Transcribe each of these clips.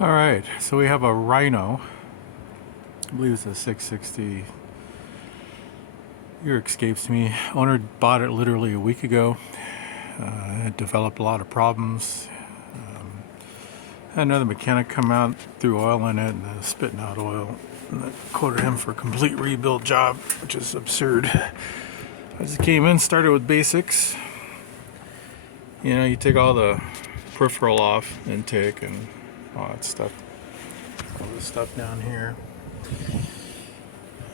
Alright, so we have a Rhino. I believe it's a 660. Year escapes me. Owner bought it literally a week ago. It developed a lot of problems. Had another mechanic come out, threw oil in it, and spitting out oil. And I quoted him for a complete rebuild job, which is absurd. I just came in, started with basics. You know, you take all the peripheral off, intake, and all that stuff. All this stuff down here.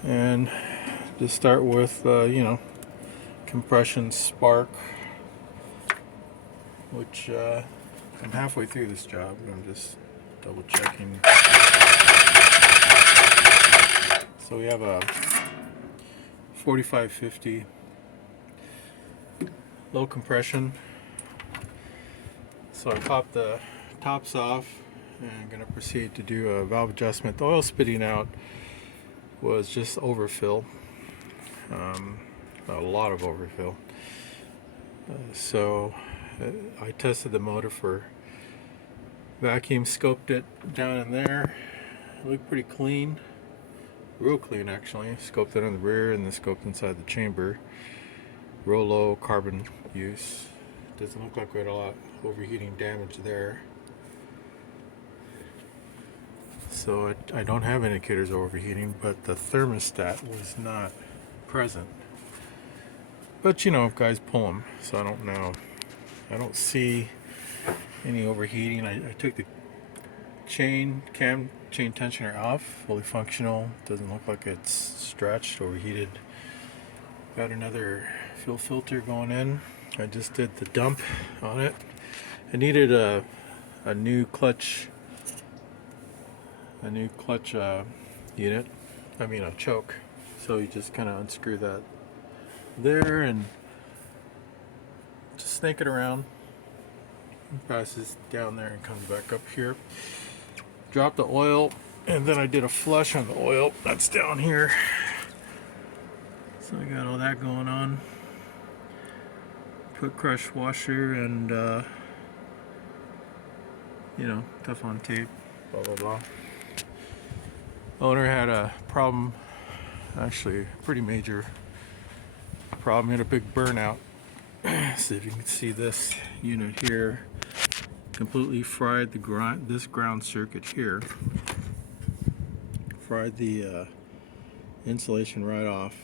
And just start with, compression spark, which I'm halfway through this job. I'm just double checking. So we have a 4550 low compression. So I popped the tops off and I'm going to proceed to do a valve adjustment. The oil spitting out was just overfill, a lot of overfill. So I tested the motor for vacuum, scoped it down in there. It looked pretty clean, real clean actually. Scoped it on the rear and then scoped inside the chamber. Real low carbon use. Doesn't look like we had a lot of overheating damage there. So I don't have indicators of overheating, but the thermostat was not present. But you know, guys pull them, so I don't know. I don't see any overheating. I took the chain tensioner off, fully functional. Doesn't look like it's stretched, overheated. Got another fuel filter going in. I just did the dump on it. I needed a new clutch unit. I mean a choke. So you just kind of unscrew that there and just snake it around. It passes down there and comes back up here. Drop the oil, and then I did a flush on the oil. That's down here. So I got all that going on. Put crush washer and Teflon tape, blah blah blah. Owner had a problem, actually a pretty major problem. He had a big burnout. See if you can see this unit here. Completely fried this ground circuit here. Fried the insulation right off.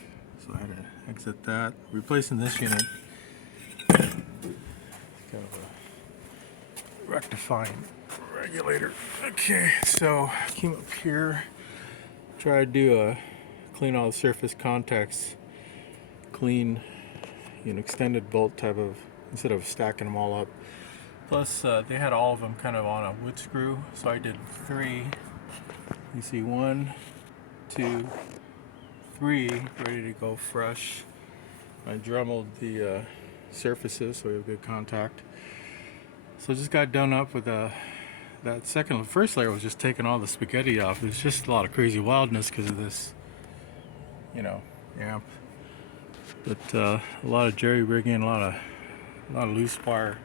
So I had to exit that. Replacing this unit. Kind of a rectifying regulator. Okay, so came up here. Tried to clean all the surface contacts. Clean, extended bolt type of, instead of stacking them all up. Plus, they had all of them kind of on a wood screw, so I did 3. You see 1, 2, 3, ready to go fresh. I dremelled the surfaces so we have good contact. So I just got done up with that first layer was just taking all the spaghetti off. There's just a lot of crazy wildness because of this, amp. But a lot of jerry rigging, a lot of loose wire.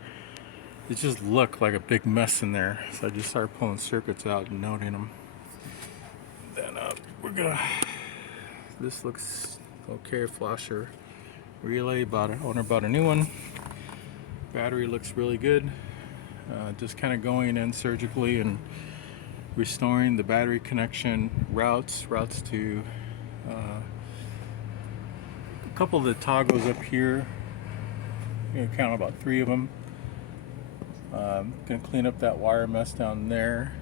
It just looked like a big mess in there, so I just started pulling circuits out and noting them. Then this looks okay. Flasher relay, owner bought a new one. Battery looks really good. Just kind of going in surgically and restoring the battery connection routes to a couple of the toggles up here. Count about 3 of them. Gonna clean up that wire mess down there.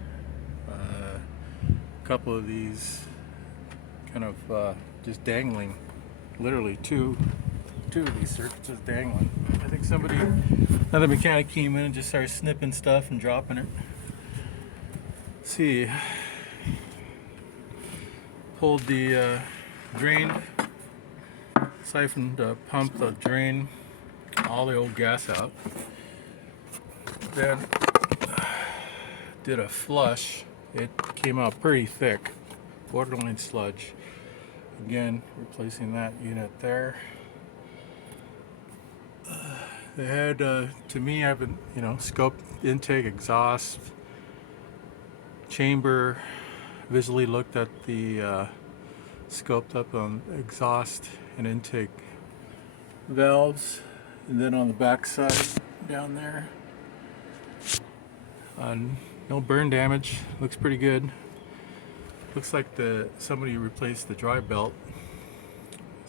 A couple of these kind of just dangling. Literally two of these circuits just dangling. I think another mechanic came in and just started snipping stuff and dropping it. Let's see. Pulled the drain, siphoned, pumped the drain, all the old gas out. Then did a flush. It came out pretty thick, borderline sludge. Again, replacing that unit there. They had, to me, I've been, scoped intake, exhaust, chamber, visually looked at the scoped up on exhaust and intake valves, and then on the back side down there, no burn damage, looks pretty good. Looks like somebody replaced the dry belt,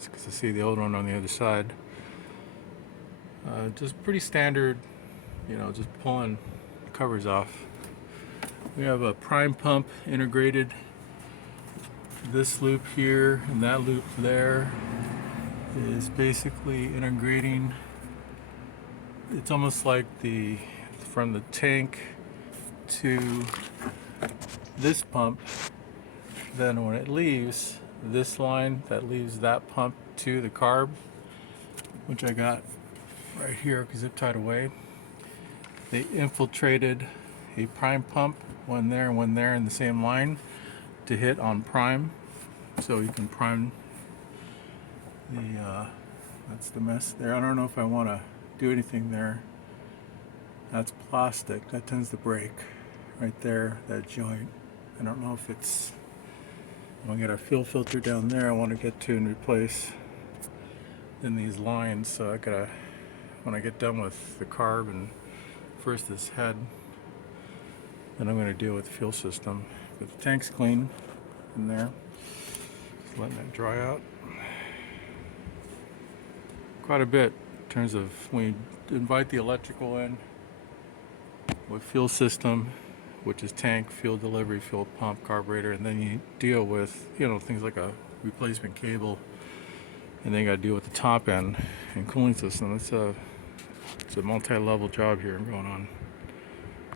because I see the old one on the other side. Just pretty standard, just pulling the covers off. We have a prime pump integrated. This loop here and that loop there is basically integrating. It's almost like from the tank to this pump. Then when it leaves this line, that leaves that pump to the carb, which I got right here zip tied away. They infiltrated a prime pump, one there and one there in the same line, to hit on prime, so you can prime that's the mess there. I don't know if I want to do anything there. That's plastic, that tends to break right there, that joint. I don't know if it's, I'm gonna get a fuel filter down there I want to get to and replace in these lines. So I gotta, when I get done with the carb and first this head, then I'm gonna deal with the fuel system. But the tank's clean in there. Just letting it dry out. Quite a bit in terms of when you invite the electrical in with fuel system, which is tank, fuel delivery, fuel pump, carburetor, and then you deal with, things like a replacement cable, and then you got to deal with the top end and cooling system. It's a multi-level job here going on.